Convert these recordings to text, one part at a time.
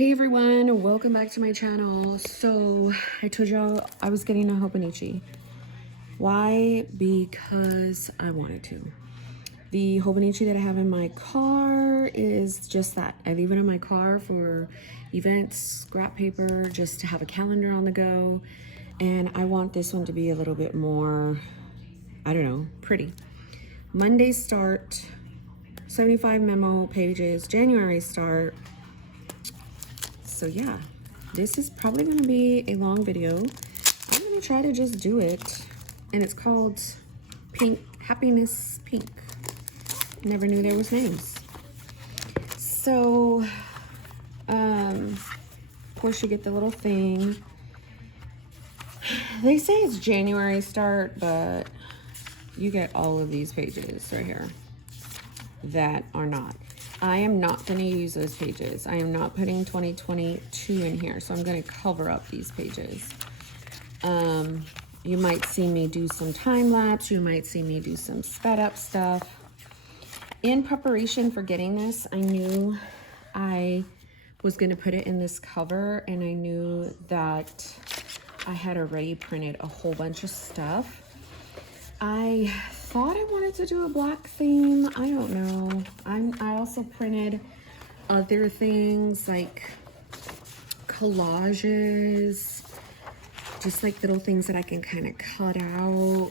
Hey everyone, welcome back to my channel. So I told y'all I was getting a Hobonichi. Why? Because I wanted to. The Hobonichi that I have in my car is just that. I leave it in my car for events, scrap paper, just to have a calendar on the go. And I want this one to be a little bit more, I don't know, pretty. Monday start, 75 memo pages, January start. So yeah, this is probably gonna be a long video. I'm gonna try to just do it. And it's called Pink, Happiness Pink. Never knew there was names. So, of course you get the little thing. They say it's January start, but you get all of these pages right here that are not. I am not going to use those pages. I am not putting 2022 in here, so I'm going to cover up these pages. You might see me do some time lapse. You might see me do some sped up stuff. In preparation for getting this, I knew I was going to put it in this cover, and I knew that I had already printed a whole bunch of stuff. I thought I wanted to do a black theme. I don't know. I also printed other things like collages, just like little things that I can kind of cut out.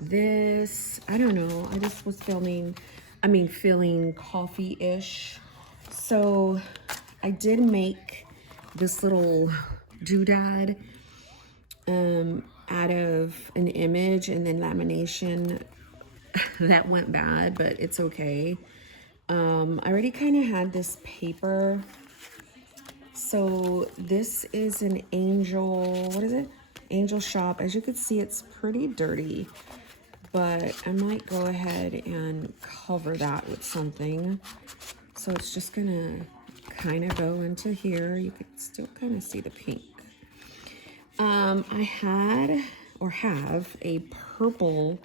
This, I don't know. I just was feeling coffee-ish. So I did make this little doodad out of an image and then lamination that went bad, but it's okay. I already kind of had this paper. So this is an angel, what is it? Angel shop. As you can see, it's pretty dirty, but I might go ahead and cover that with something. So it's just gonna kind of go into here. You can still kind of see the pink. I had or have a purple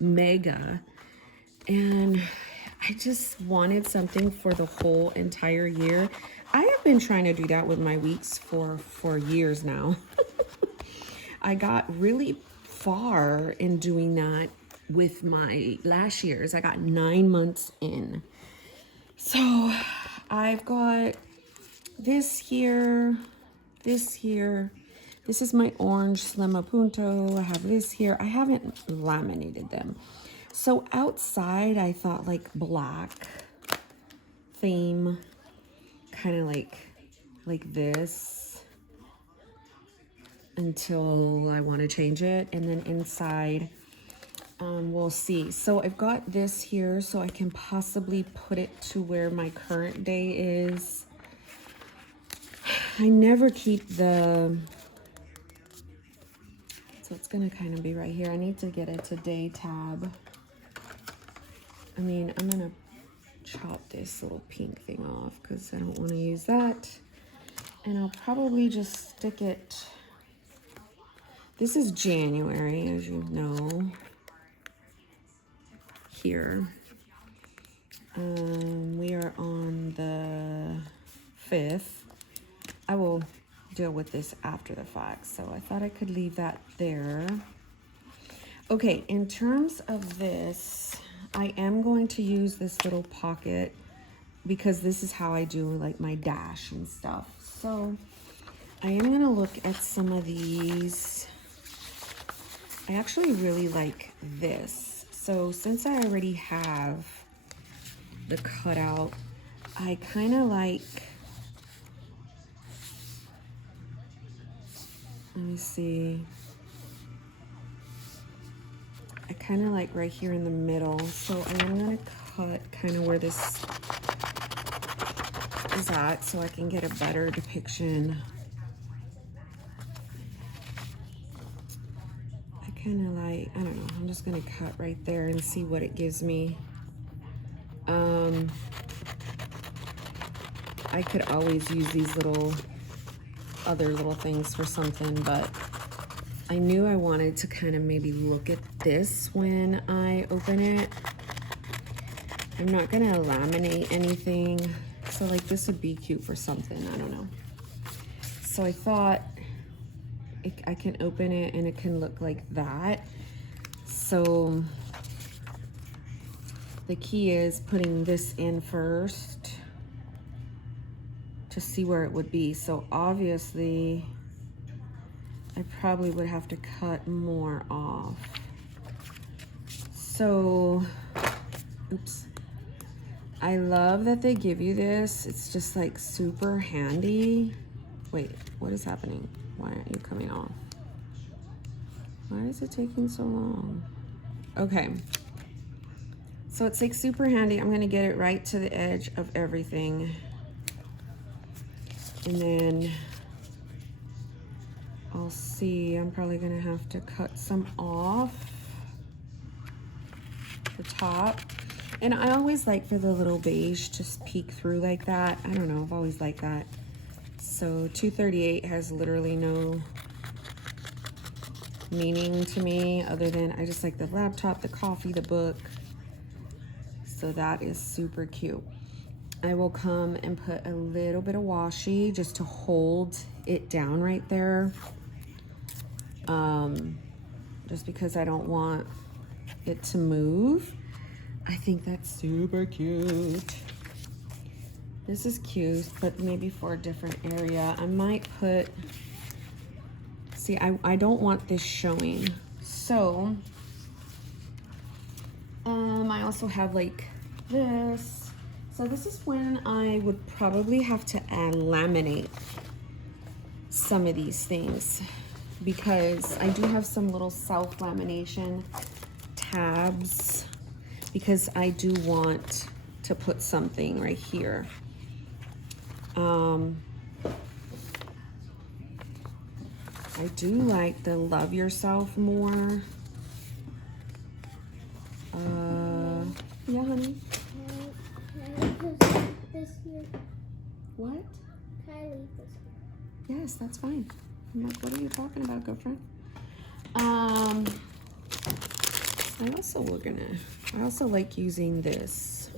mega, and I just wanted something for the whole entire year. I have been trying to do that with my weeks for years now. I got really far in doing that with my last year's. I got 9 months in. So I've got this here, this here. This is my orange Slim Punto. I have this here. I haven't laminated them. So outside, I thought like black theme, kind of like this, until I want to change it. And then inside, we'll see. So I've got this here, so I can possibly put it to where my current day is. I never keep the, so it's gonna kind of be right here. I need to get a today tab. I mean, I'm gonna chop this little pink thing off because I don't want to use that. And I'll probably just stick it. This is January, as you know, here. We are on the 5th. I will deal with this after the fact, so I thought I could leave that there. Okay, in terms of this, I am going to use this little pocket because this is how I do like my dash and stuff. So I am gonna look at some of these. I actually really like this. So since I already have the cutout, I kind of like, let me see. I kind of like right here in the middle. So I am going to cut kind of where this is at so I can get a better depiction. I kind of like, I don't know, I'm just going to cut right there and see what it gives me. I could always use these other little things for something, but I knew I wanted to kind of maybe look at this when I open it. I'm not gonna laminate anything. So like this would be cute for something, I don't know. So I thought I can open it and it can look like that. So the key is putting this in first to see where it would be. So obviously I probably would have to cut more off. So, oops. I love that they give you this. It's just like super handy. Wait, what is happening? Why aren't you coming off? Why is it taking so long? Okay. So it's like super handy. I'm gonna get it right to the edge of everything. And then I'll see, I'm probably gonna have to cut some off the top. And I always like for the little beige just peek through like that. I don't know, I've always liked that. So 238 has literally no meaning to me other than I just like the laptop, the coffee, the book. So that is super cute. I will come and put a little bit of washi just to hold it down right there. Just because I don't want it to move. I think that's super cute. This is cute, but maybe for a different area. I might put, see, I don't want this showing. So, I also have like this. So this is when I would probably have to laminate some of these things because I do have some little self-lamination tabs because I do want to put something right here. I do like the Love Yourself more. Yeah, honey? This here. What? Can I leave this here? Yes, that's fine. I'm like, what are you talking about, girlfriend? I also like using this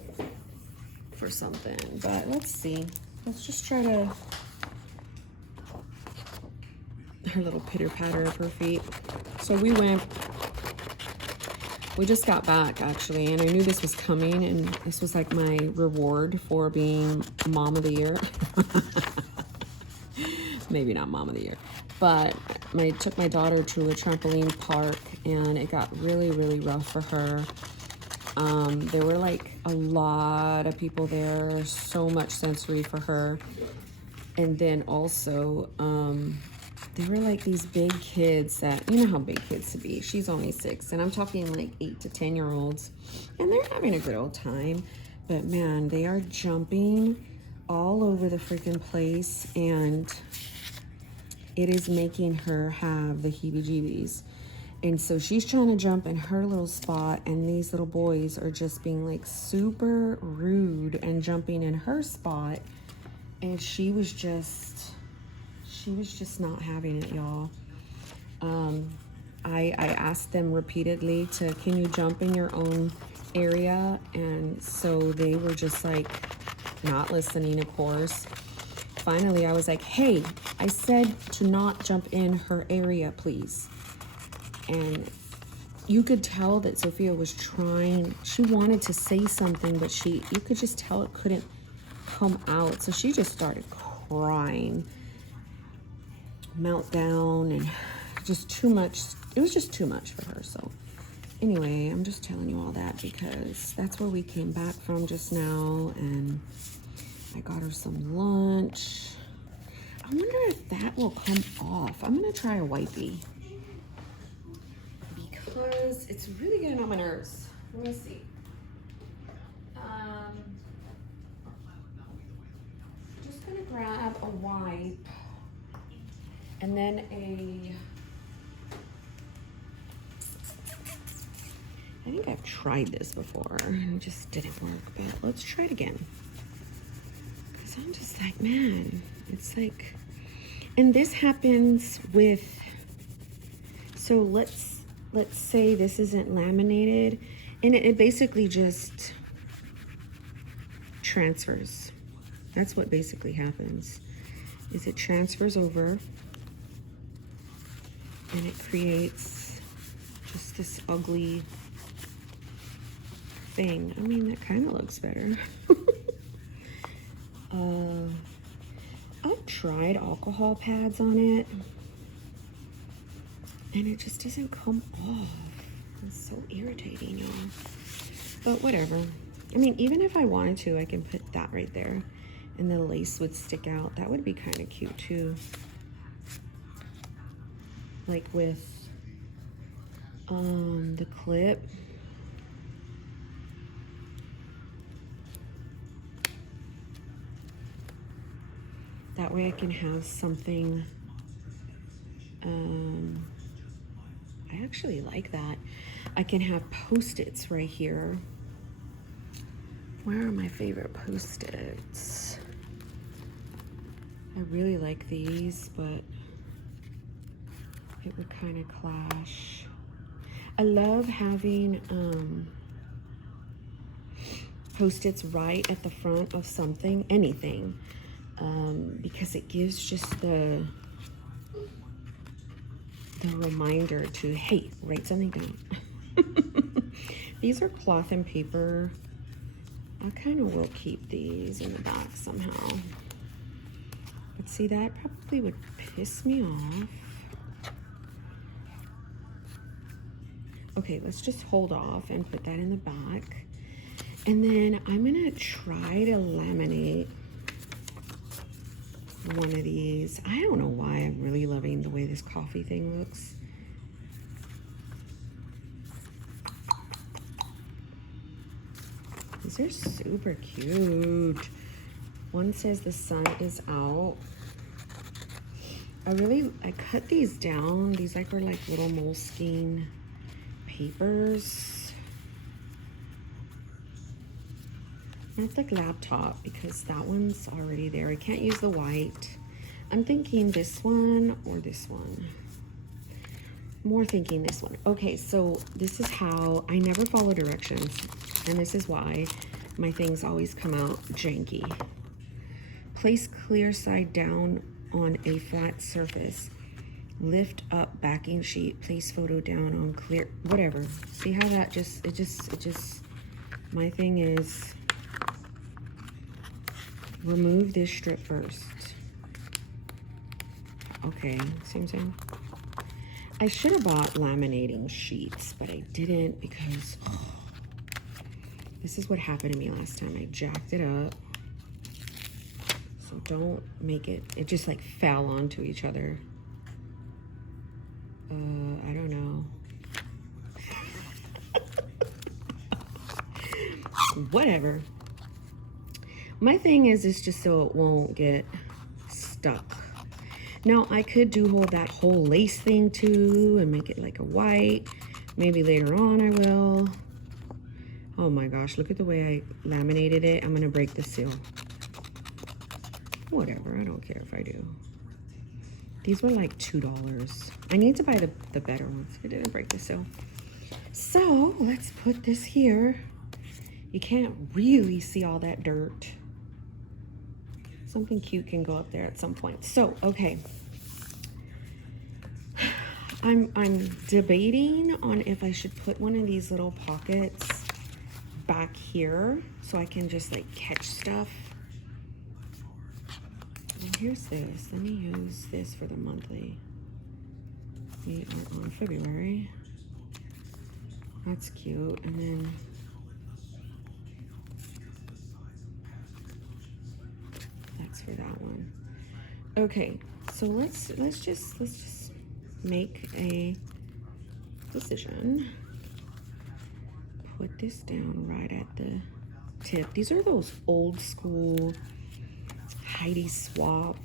for something, but let's see. Let's just try to, her little pitter patter of her feet. So we just got back actually, and I knew this was coming, and this was like my reward for being Mom of the Year. Maybe not Mom of the Year, but I took my daughter to a trampoline park and it got really, really rough for her. There were like a lot of people there, so much sensory for her. And then also, there were like these big kids that, you know how big kids to be. She's only 6 and I'm talking like 8 to 10-year-olds, and they're having a good old time. But man, they are jumping all over the freaking place, and it is making her have the heebie-jeebies. And so she's trying to jump in her little spot, and these little boys are just being like super rude and jumping in her spot. And she was just not having it, y'all. I asked them repeatedly to, can you jump in your own area? And so they were just like not listening, of course. Finally, I was like, hey, I said to not jump in her area, please. And you could tell that Sophia was trying, she wanted to say something, but you could just tell it couldn't come out. So she just started crying, meltdown, and just too much. It was just too much for her. So anyway, I'm just telling you all that because that's where we came back from just now, and I got her some lunch. I wonder if that will come off. I'm gonna try a wipey because it's really getting on my nerves. Let me see. Just gonna grab a wipe and then I think I've tried this before and it just didn't work, but let's try it again. Cause I'm just like, man, it's like, and this happens with, so let's say this isn't laminated, and it basically just transfers. That's what basically happens, is it transfers over and it creates just this ugly thing. I mean, that kind of looks better. I've tried alcohol pads on it and it just doesn't come off. It's so irritating, y'all. But whatever. I mean, even if I wanted to, I can put that right there and the lace would stick out. That would be kind of cute too. Like with the clip. That way I can have something, I actually like that. I can have Post-its right here. Where are my favorite Post-its? I really like these, but it would kind of clash. I love having Post-its right at the front of something, anything. Because it gives just the reminder to, hey, write something down. These are cloth and paper. I kind of will keep these in the back somehow. But see, that probably would piss me off. Okay, let's just hold off and put that in the back. And then I'm gonna try to laminate one of these. I don't know why I'm really loving the way this coffee thing looks. These are super cute. One says the sun is out. I cut these down. These are like little Moleskine papers. Not the laptop because that one's already there. I can't use the white. I'm thinking this one or this one. More thinking this one. Okay, so this is how I never follow directions, and this is why my things always come out janky. Place clear side down on a flat surface. Lift up backing sheet. Place photo down on clear. Whatever. See how that just. My thing is, remove this strip first. Okay, see what I'm saying? I should have bought laminating sheets, but I didn't because this is what happened to me last time. I jacked it up. So don't make it, it just like fell onto each other. I don't know. Whatever. My thing is just so it won't get stuck. Now I could do that whole lace thing too and make it like a white. Maybe later on I will. Oh my gosh, look at the way I laminated it. I'm gonna break the seal. Whatever, I don't care if I do. These were like $2. I need to buy the better ones. I didn't break the seal. So let's put this here. You can't really see all that dirt. Something cute can go up there at some point. So, okay. I'm debating on if I should put one of these little pockets back here so I can just like catch stuff. And here's this. Let me use this for the monthly. We are on February. That's cute. And then that's for that one. Okay, so let's just make a decision. Put this down right at the tip. These are those old school Heidi Swap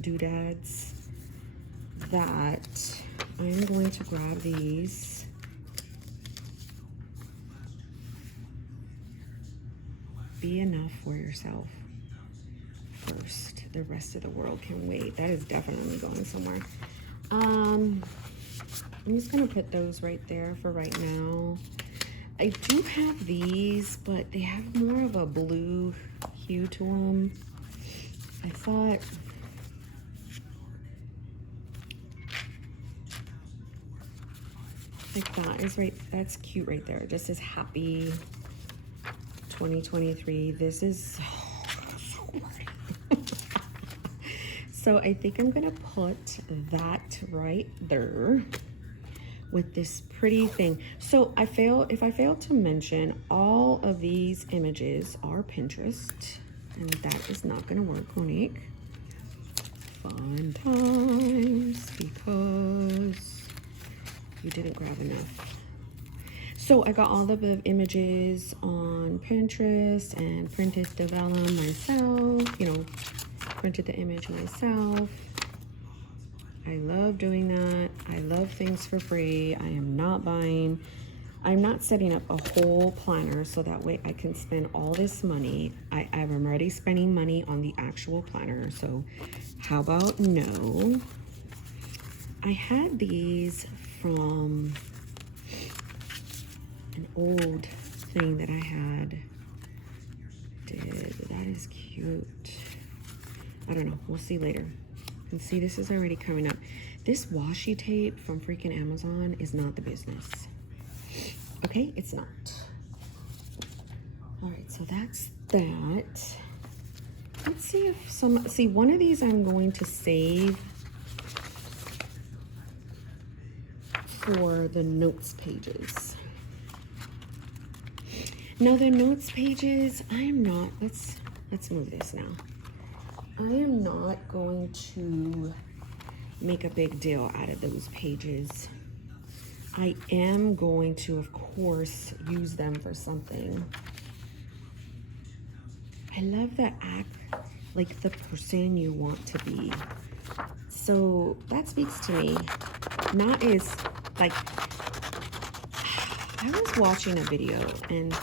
doodads that I'm going to grab these. Be enough for yourself first. The rest of the world can wait. That is definitely going somewhere. I'm just gonna put those right there for right now. I do have these, but they have more of a blue hue to them. I thought like that is right. That's cute right there. This is happy 2023. This is so pretty. So I think I'm gonna put that right there with this pretty thing. So if I failed to mention, all of these images are Pinterest, and that is not gonna work, Monique. Fun times, because you didn't grab enough. So I got all of the images on Pinterest and printed the vellum myself, you know, printed the image myself. I love doing that. I love things for free. I'm not setting up a whole planner so that way I can spend all this money. I'm already spending money on the actual planner, so how about no? I had these from an old thing that I had. That is cute. I don't know, we'll see later. And see, this is already coming up. This washi tape from freaking Amazon is not the business. Okay, it's not. All right, so that's that. Let's see if one of these I'm going to save for the notes pages. Now the notes pages, I am not, let's move this now. I am not going to make a big deal out of those pages. I am going to, of course, use them for something. I love the act like the person you want to be. So that speaks to me. Not as like, I was watching a video and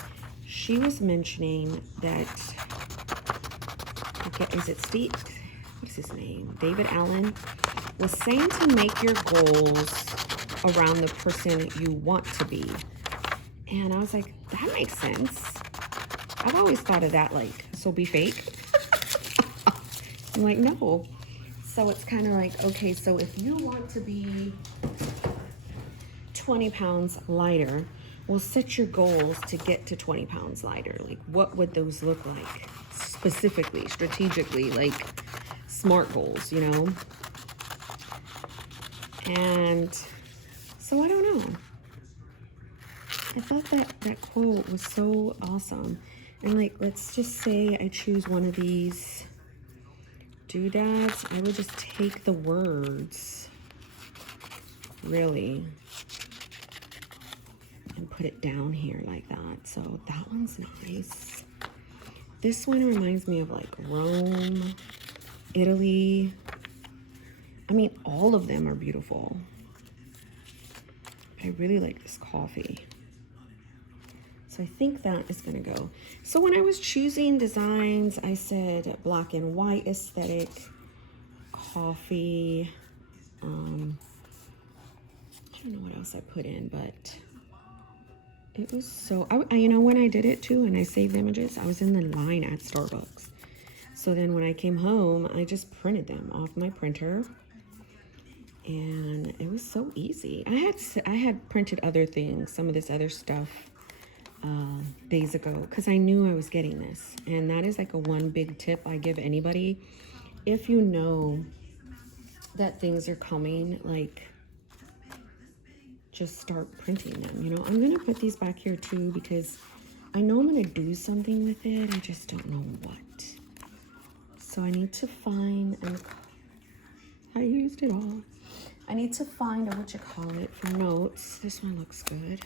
she was mentioning that, okay, is it Steve? What's his name? David Allen was saying to make your goals around the person you want to be. And I was like, that makes sense. I've always thought of that like, so be fake. I'm like, no. So it's kind of like, okay, so if you want to be 20 pounds lighter, well, set your goals to get to 20 pounds lighter. Like, what would those look like? Specifically, strategically, like SMART goals, you know? And so I don't know. I thought that quote was so awesome. And like, let's just say I choose one of these doodads. I would just take the words, really, and put it down here like that. So that one's nice. This one reminds me of like Rome, Italy. I mean, all of them are beautiful. I really like this coffee. So I think that is gonna go. So when I was choosing designs, I said black and white aesthetic, coffee. I don't know what else I put in, but it was so, you know, when I did it too, and I saved images, I was in the line at Starbucks. So then when I came home, I just printed them off my printer. And it was so easy. I had printed other things, some of this other stuff days ago, because I knew I was getting this. And that is like a one big tip I give anybody. If you know that things are coming, like, just start printing them, you know. I'm gonna put these back here too, because I know I'm gonna do something with it. I just don't know what. So I need to find, and I used it all. I need to find a whatchamacallit for notes. This one looks good.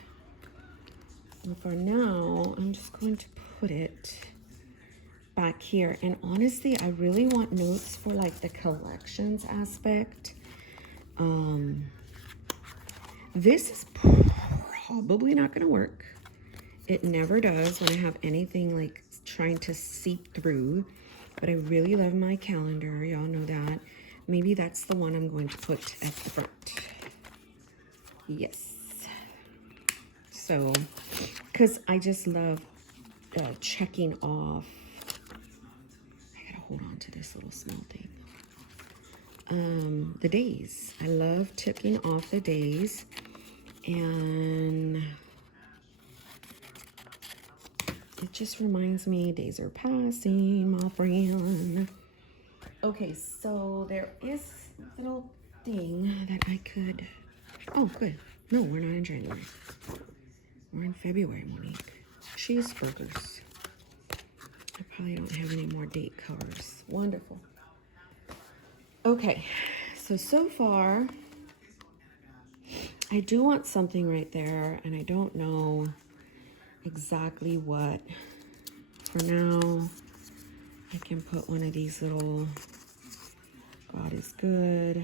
And for now, I'm just going to put it back here. And honestly, I really want notes for like the collections aspect. This is probably not gonna work. It never does when I have anything like trying to seep through, but I really love my calendar. Y'all know that. Maybe that's the one I'm going to put at the front. Yes. So, because I just love checking off hold on to this little small thing. The days. I love ticking off the days. And it just reminds me days are passing, my friend. Okay, so there is a little thing that I could... Oh, good. No, we're not in January. We're in February, Monique. Cheeseburgers. I probably don't have any more date covers. Wonderful. Okay, so far, I do want something right there, and I don't know exactly what. For now, I can put one of these little God is good.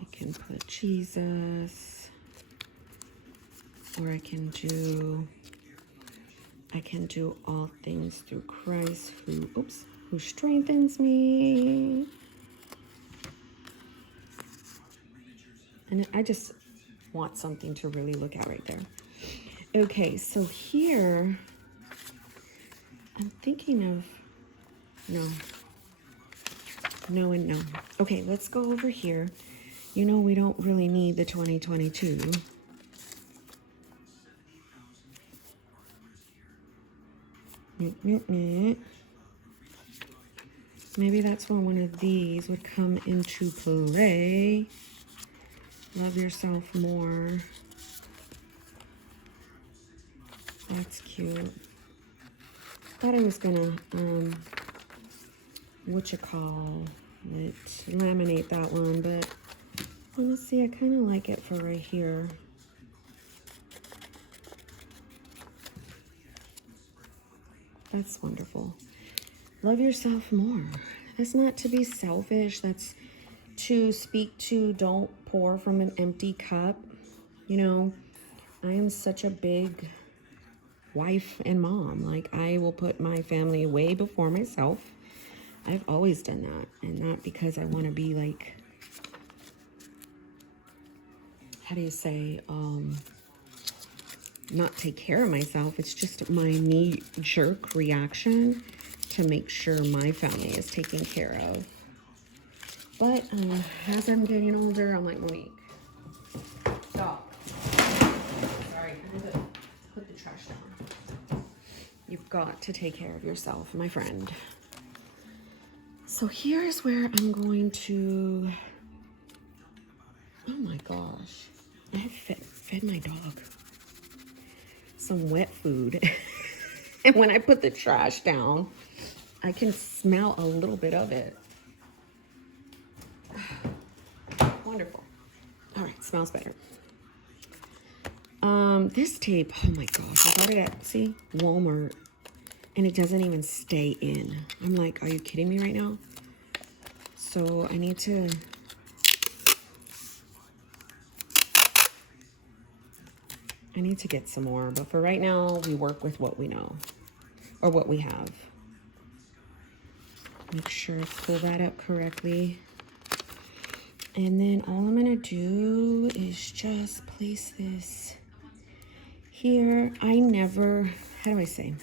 I can put Jesus, or I can do all things through Christ who strengthens me. And I just want something to really look at right there. Okay, so here, I'm thinking of, no and no. Okay, let's go over here. You know, we don't really need the 2022. Maybe that's where one of these would come into play. Love yourself more. That's cute. Thought I was gonna, laminate that one, but honestly, I kind of like it for right here. That's wonderful. Love yourself more. That's not to be selfish. That's to speak to don't pour from an empty cup. You know, I am such a big wife and mom. Like, I will put my family way before myself. I've always done that. And not because I want to be like, how do you say, not take care of myself. It's just my knee-jerk reaction to make sure my family is taken care of. But as I'm getting older, I'm like, Monique, stop. Sorry, I had to put the trash down. You've got to take care of yourself, my friend. So here's where I'm going to... Oh my gosh. I have fed my dog some wet food. And when I put the trash down, I can smell a little bit of it. Wonderful. All right, smells better. This tape, oh my gosh, I got it at, see, Walmart, and it doesn't even stay in. I'm like, are you kidding me right now? So I need to get some more, but for right now, we work with what we know, or what we have. Make sure I pull that up correctly. And then all I'm gonna do is just place this here. I never, how do I say?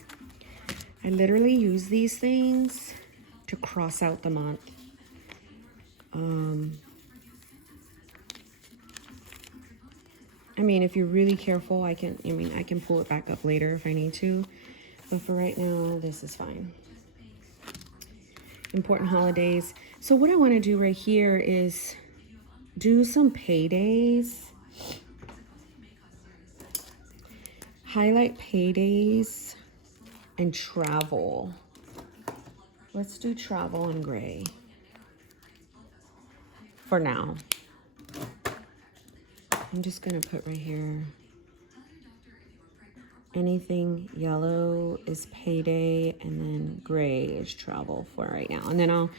I literally use these things to cross out the month. I mean, if you're really careful, I can pull it back up later if I need to. But for right now, this is fine. Important holidays. So what I want to do right here is do some paydays. Highlight paydays and travel. Let's do travel in gray for now. I'm just gonna put right here, anything yellow is payday, and then gray is travel for right now. And then I'll,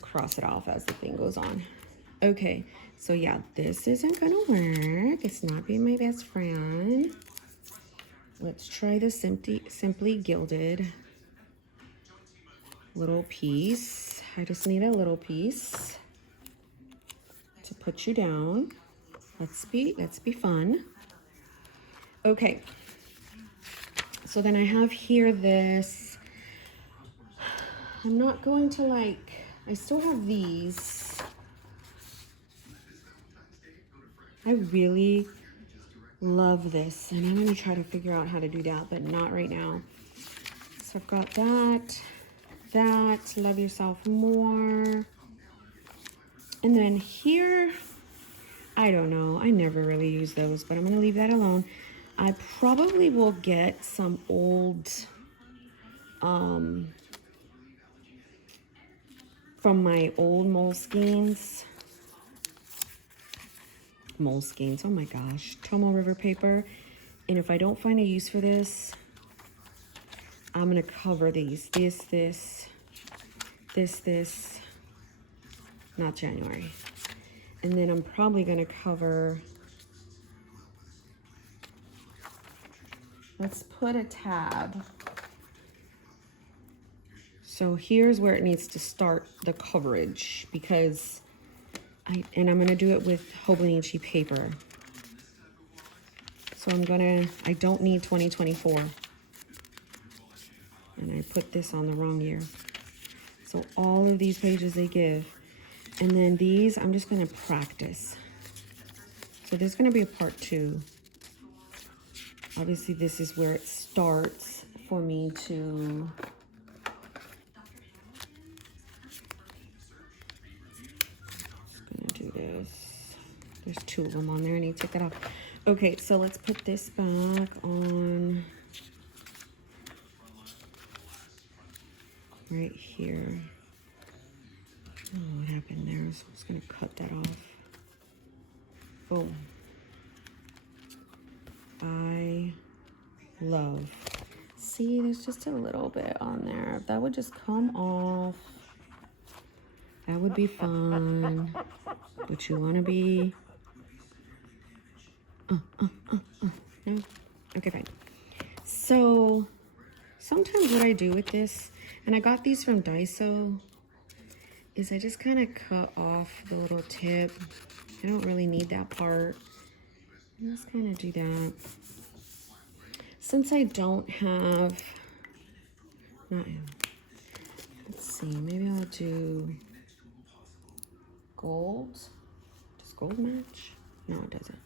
cross it off as the thing goes on. Okay, so yeah, this isn't gonna work. It's not being my best friend. Let's try the Simply Gilded little piece. I just need a little piece to put you down. Let's be fun. Okay. So then I have here this I'm not going to like, I still have these. I really love this, and I'm gonna try to figure out how to do that, but not right now. So I've got that, love yourself more. And then here, I don't know, I never really use those, but I'm gonna leave that alone. I probably will get some old, from my old moleskines, oh my gosh, Tomo River paper. And if I don't find a use for this, I'm gonna cover these, this, not January. And then I'm probably gonna cover, let's put a tab. So here's where it needs to start the coverage, because I'm gonna do it with Hobonichi paper. So I don't need 2024. And I put this on the wrong year. So all of these pages they give. And then these, I'm just gonna practice. So there's gonna be a part 2. Obviously this is where it starts for me to do this. There's 2 of them on there. I need to take that off. Okay, so let's put this back on right here. Oh, what happened there? So I'm just gonna cut that off. Boom. I love. See, there's just a little bit on there. If that would just come off, that would be fun. But you want to be... No? Okay, fine. So, sometimes what I do with this, and I got these from Daiso, is I just kind of cut off the little tip. I don't really need that part. I just kind of do that. Since I don't have... Let's see, maybe I'll do gold. Does gold match? No, it doesn't.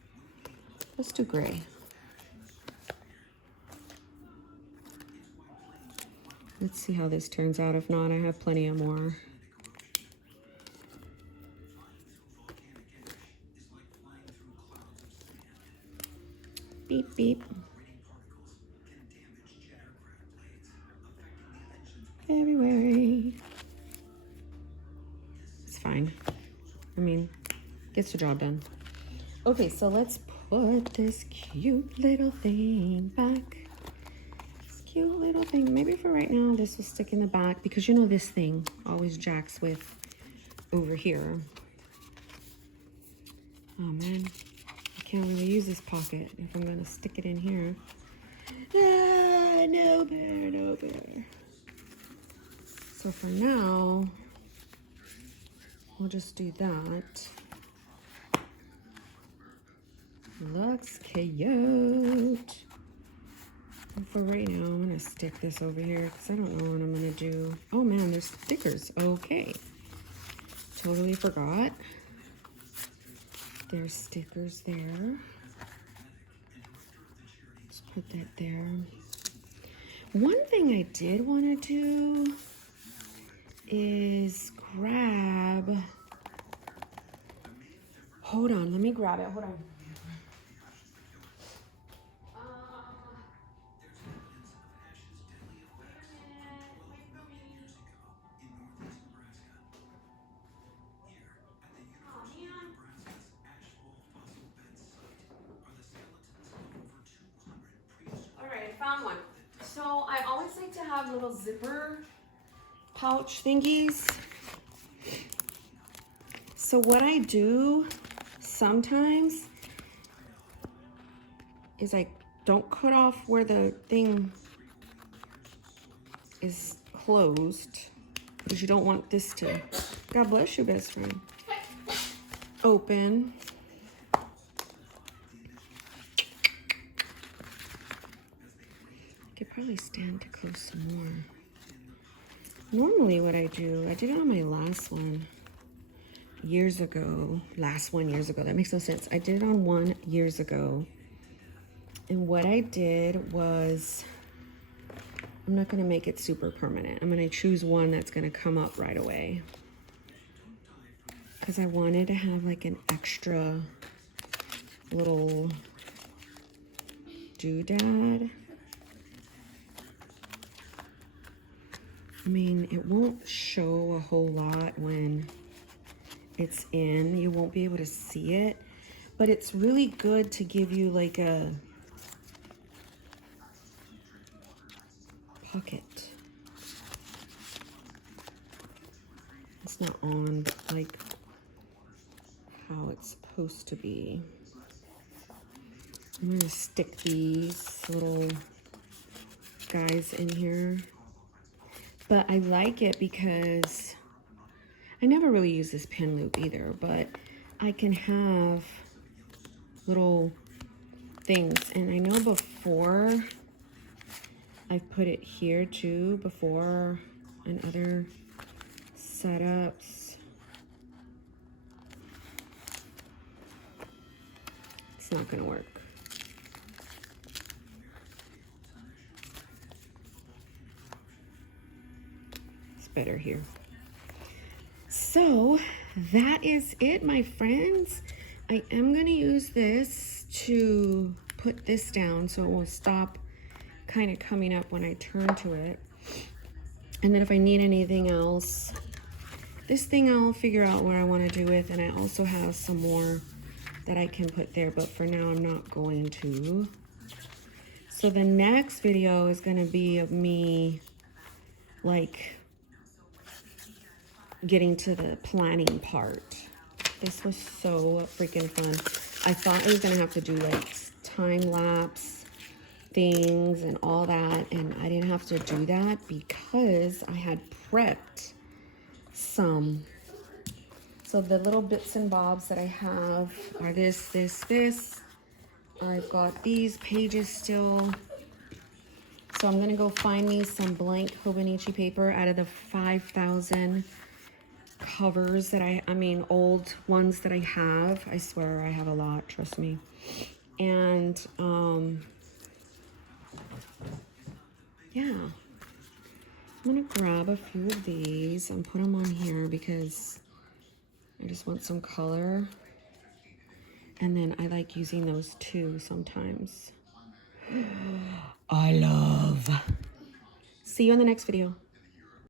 Let's do gray. Let's see how this turns out. If not, I have plenty of more. Beep, beep. February. It's fine. I mean, gets the job done. Okay, so let's put this cute little thing back. This cute little thing. Maybe for right now, this will stick in the back, because you know this thing always jacks with over here. Oh man, I can't really use this pocket if I'm gonna stick it in here. Ah, no better, no better. So for now, we'll just do that. Looks cute. And for right now, I'm gonna stick this over here because I don't know what I'm gonna do. Oh man, there's stickers. Okay. Totally forgot. There's stickers there. Let's put that there. One thing I did want to do is grab... Hold on, let me grab it. Hold on. Found one. So I always like to have little zipper pouch thingies. So what I do sometimes is I don't cut off where the thing is closed, because you don't want this to, God bless you, best friend, open. Could probably stand to close some more. normally what I do, I did it on my last one years ago. Last one years ago. That makes no sense. I did it on one years ago. And what I did was, I'm not going to make it super permanent. I'm going to choose one that's going to come up right away. Because I wanted to have like an extra little doodad. I mean, it won't show a whole lot when it's in. You won't be able to see it. But it's really good to give you like a pocket. It's not on like how it's supposed to be. I'm gonna stick these little guys in here. But I like it because I never really use this pin loop either, but I can have little things. And I know before I've put it here too, before in other setups. It's not gonna work. It's better here. So that is it, my friends. I am gonna use this to put this down so it will stop kind of coming up when I turn to it. And then if I need anything else, this thing I'll figure out what I want to do with, and I also have some more that I can put there, but for now I'm not going to. So the next video is going to be of me like getting to the planning part. This was so freaking fun. I thought I was going to have to do like time lapse things and all that, and I didn't have to do that because I had prepped some. So the little bits and bobs that I have are this. I've got these pages still. So I'm gonna go find me some blank Hobonichi paper out of the 5,000 covers that I mean old ones that I have. I swear I have a lot, trust me. And yeah, I'm gonna grab a few of these and put them on here because I just want some color. And then I like using those too sometimes. I love. See you in the next video.